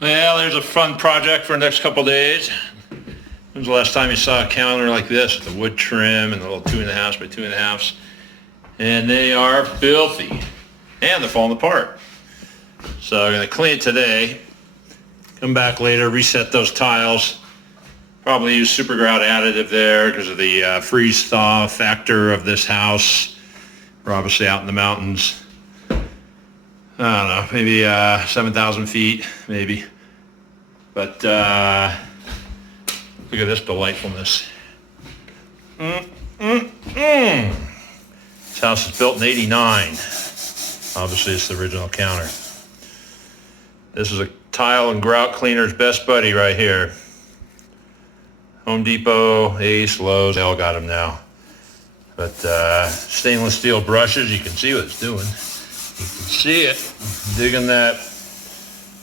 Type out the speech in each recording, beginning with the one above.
Well, there's a fun project for the next couple days. When was the last time you saw a counter like this with the wood trim and the little 2.5 by 2.5s? And they are filthy. And they're falling apart. So I'm going to clean it today. Come back later, reset those tiles. Probably use super grout additive there because of the freeze thaw factor of this house. We're obviously out in the mountains. I don't know, maybe 7,000 feet, maybe. But look at this delightfulness. This house is built in '89. Obviously, it's the original counter. This is a tile and grout cleaner's best buddy right here. Home Depot, Ace, Lowe's, they all got them now. But stainless steel brushes, you can see what it's doing. You can see it digging that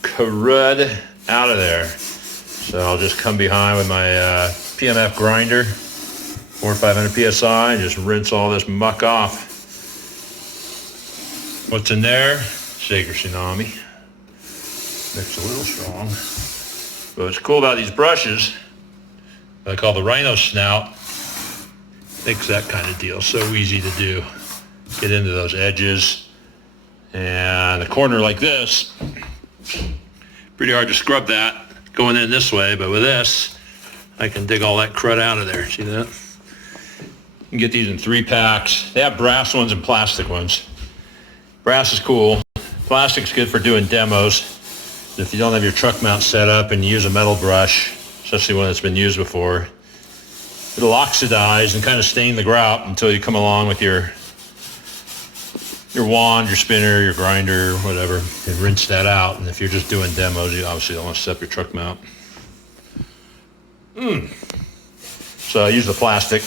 crud out of there. So I'll just come behind with my PMF grinder, 400 or 500 PSI, and just rinse all this muck off. What's in there? Shaker Tsunami. Mix a little strong. But what's cool about these brushes, I call the rhino snout, makes that kind of deal so easy to do. Get into those edges. And a corner like this, pretty hard to scrub that going in this way, but with this, I can dig all that crud out of there. See that? You can get these in 3 packs. They have brass ones and plastic ones. Brass is cool. Plastic's good for doing demos. If you don't have your truck mount set up and you use a metal brush, especially one that's been used before, it'll oxidize and kind of stain the grout until you come along with your wand, your spinner, your grinder, whatever, and rinse that out. And if you're just doing demos, you obviously don't want to set up your truck mount. So I use the plastic.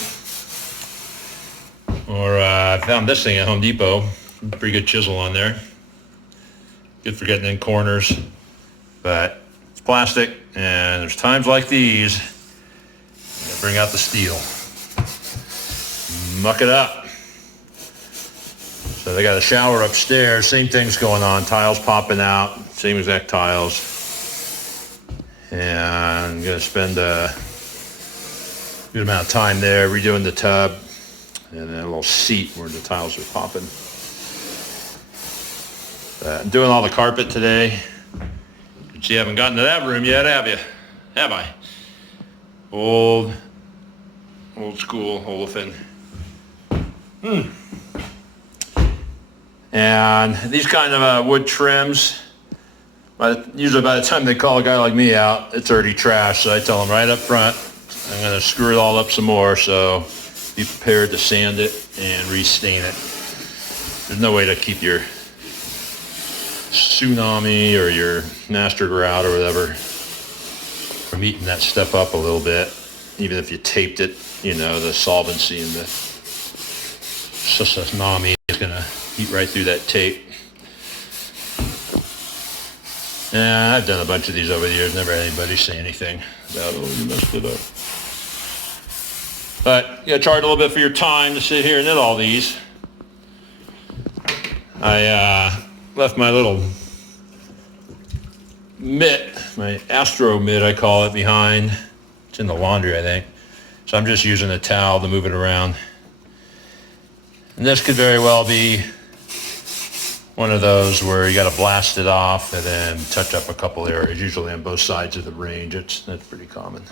Or I found this thing at Home Depot. Pretty good chisel on there. Good for getting in corners. But it's plastic, and there's times like these, you gotta bring out the steel. Muck it up. So they got a shower upstairs, same thing's going on, tiles popping out, same exact tiles. And I'm gonna spend a good amount of time there redoing the tub, and then a little seat where the tiles are popping. I'm doing all the carpet today. But you haven't gotten to that room yet, have you? Have I? Old school olefin. And these kind of wood trims, usually by the time they call a guy like me out, it's already trashed. So I tell them right up front, I'm going to screw it all up some more. So be prepared to sand it and restain it. There's no way to keep your Tsunami or your master grout or whatever from eating that stuff up a little bit. Even if you taped it, you know, the solvency and the Tsunami is going to eat right through that tape. Yeah, I've done a bunch of these over the years. Never had anybody say anything about, oh, you messed it up. But you gotta charge a little bit for your time to sit here and knit all these. I left my little mitt, my Astro mitt I call it, behind. It's in the laundry, I think. So I'm just using a towel to move it around. And this could very well be one of those where you got to blast it off and then touch up a couple areas, usually on both sides of the range. That's pretty common.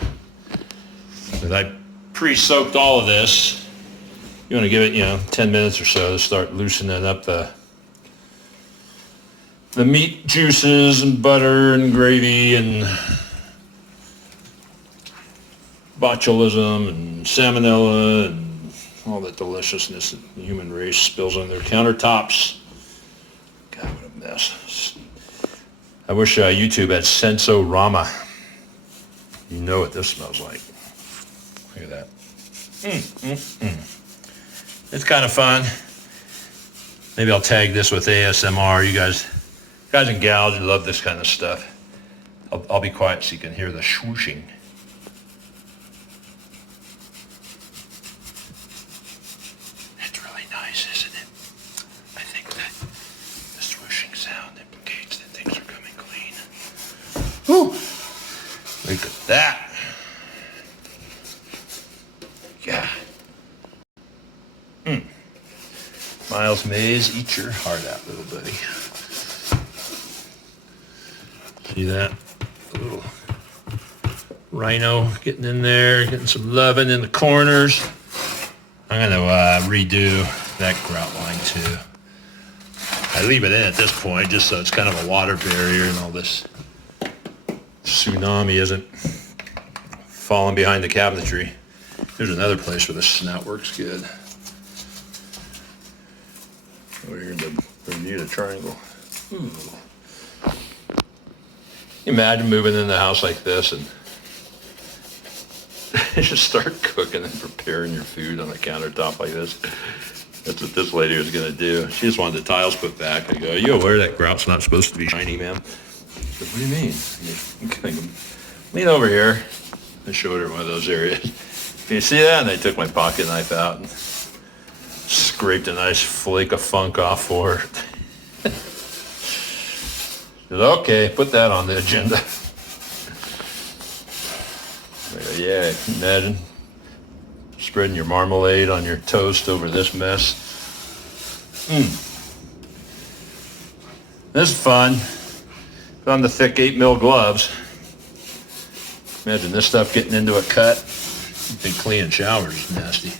But I pre-soaked all of this. You want to give it, 10 minutes or so to start loosening up the meat juices and butter and gravy and botulism and salmonella and all that deliciousness that the human race spills on their countertops. God, what a mess. I wish YouTube had Sensorama. You know what this smells like. Look at that. It's kind of fun. Maybe I'll tag this with ASMR. You guys and gals, you love this kind of stuff. I'll be quiet so you can hear the swooshing. It's really nice, isn't it? I think that the swooshing sound indicates that things are coming clean. Whew. Look at that. Yeah. Miles Mays, eat your heart out, little buddy. See that? A little rhino getting in there, getting some loving in the corners. I'm going to redo that grout line too. I leave it in at this point just so it's kind of a water barrier and all this tsunami isn't falling behind the cabinetry. There's another place where the snout works good. Over here in the Bermuda Triangle. Imagine moving in the house like this and just start cooking and preparing your food on the countertop like this. That's what this lady was going to do. She just wanted the tiles put back. I go, are you aware that grout's not supposed to be shiny, ma'am? I said, what do you mean? Okay, lean over here. I showed her one of those areas. Can you see that? And I took my pocket knife out and scraped a nice flake of funk off for her. Said, okay, put that on the agenda. I go, yeah, imagine spreading your marmalade on your toast over this mess. This is fun. Put on the thick 8 mil gloves. Imagine this stuff getting into a cut. You've been cleaning showers is nasty.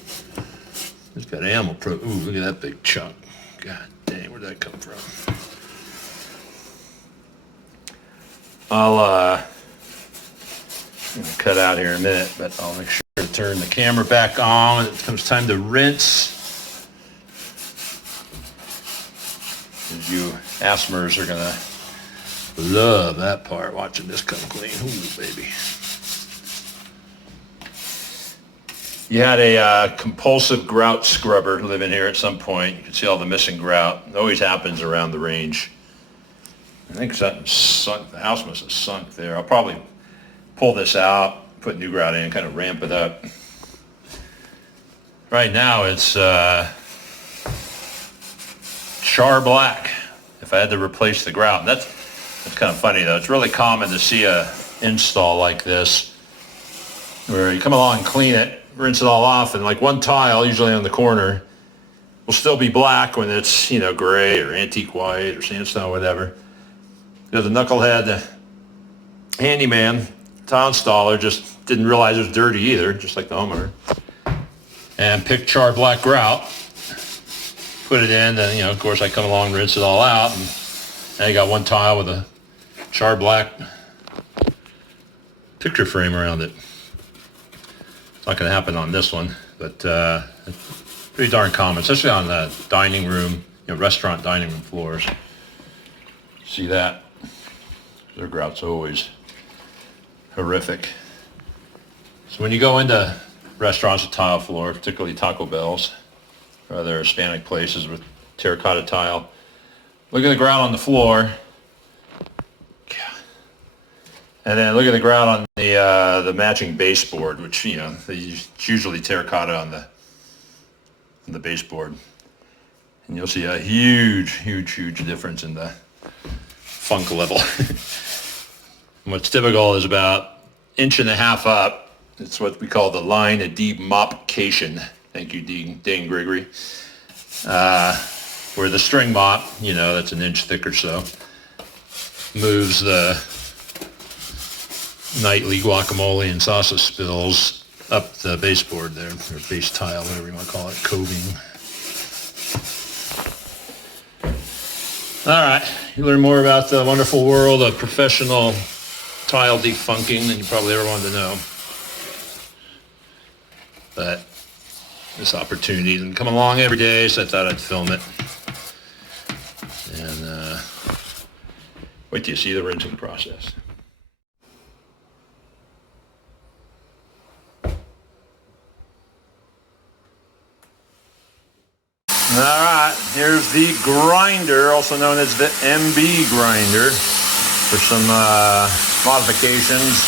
It's got animal pro. Ooh, look at that big chunk. God dang, where'd that come from? I'm gonna cut out here in a minute, but I'll make sure to turn the camera back on when it comes time to rinse. You asthmers are gonna love that part, watching this come clean. Ooh, baby. You had a compulsive grout scrubber living here at some point. You can see all the missing grout. It always happens around the range. I think something sunk. The house must have sunk there. I'll probably pull this out, put new grout in, and kind of ramp it up. Right now it's char black. If I had to replace the grout, and that's kind of funny though. It's really common to see a install like this, where you come along and clean it, rinse it all off, and like one tile, usually on the corner, will still be black when it's, you know, gray or antique white or sandstone, whatever. Because the knucklehead, the handyman, tile installer, just didn't realize it was dirty either, just like the homeowner, and picked char black grout, put it in, and, you know, of course I come along, rinse it all out, and now you got one tile with a char black picture frame around it. It's not going to happen on this one, but it's pretty darn common, especially on the dining room, you know, restaurant dining room floors. See that? Their grout's always horrific. So when you go into restaurants with tile floor, particularly Taco Bell's or other Hispanic places with terracotta tile, look at the grout on the floor. And then look at the grout on the matching baseboard, which, you know, it's usually terracotta on the baseboard. And you'll see a huge difference in the funk level. What's typical is about 1.5 inches up. It's what we call the line of demopcation. Thank you, Dane Gregory. Where the string mop, you know, that's 1 inch thick or so, moves the nightly guacamole and salsa spills up the baseboard there, or base tile, whatever you want to call it, coving. All right, you learn more about the wonderful world of professional tile defunking than you probably ever wanted to know. But this opportunity didn't come along every day, so I thought I'd film it. And wait till you see the rinsing process. All right, here's the grinder, also known as the MB grinder, for some modifications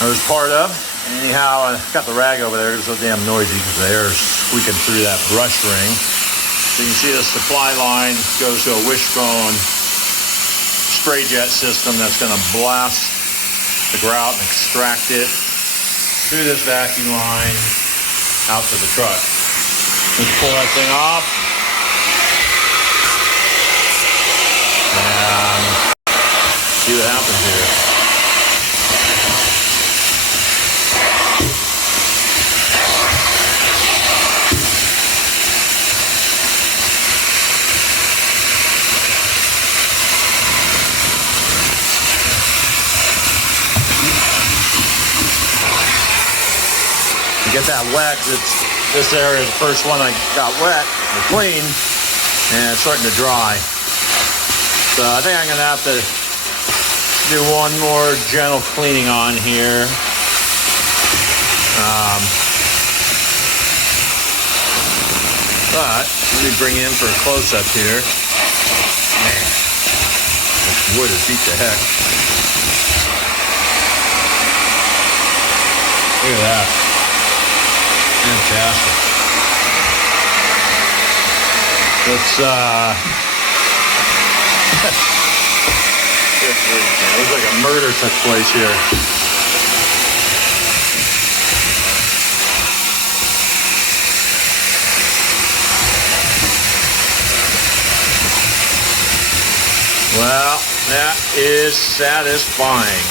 I was part of. Anyhow, I got the rag over there. It's so damn noisy because the air is squeaking through that brush ring. So you can see the supply line goes to a wishbone spray jet system that's going to blast the grout and extract it through this vacuum line out to the truck. Let's pull that thing off. And see what happens here. To get that wet, this area is the first one I got wet or clean, and it's starting to dry. So I think I'm going to have to do one more gentle cleaning on here. But let me bring you in for a close-up here. Man, this wood has beat the heck. Look at that. Fantastic. Let's it looks like a murder took place here. Well, that is satisfying.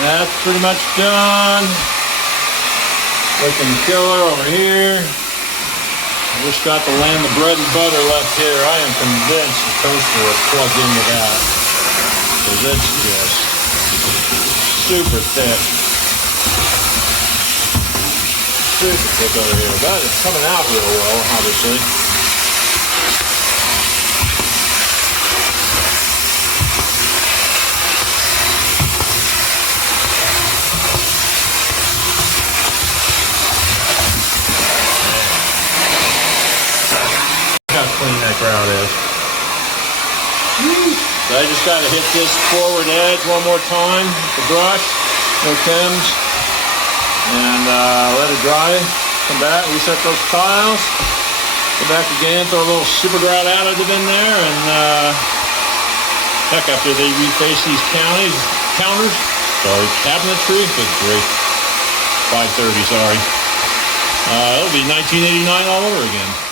That's pretty much done. Looking killer over here. I just got the land of bread and butter left here. I am convinced the toaster is plugged into that, because it's just super thick. Super thick over here. But it's coming out real well, obviously. Clean that grout is. So I just got to hit this forward edge one more time with the brush, no chems, and let it dry. Come back, reset those tiles, go back again, throw a little super grout additive in there, and heck, after they reface these cabinetry, good grief, 530, sorry. It'll be 1989 all over again.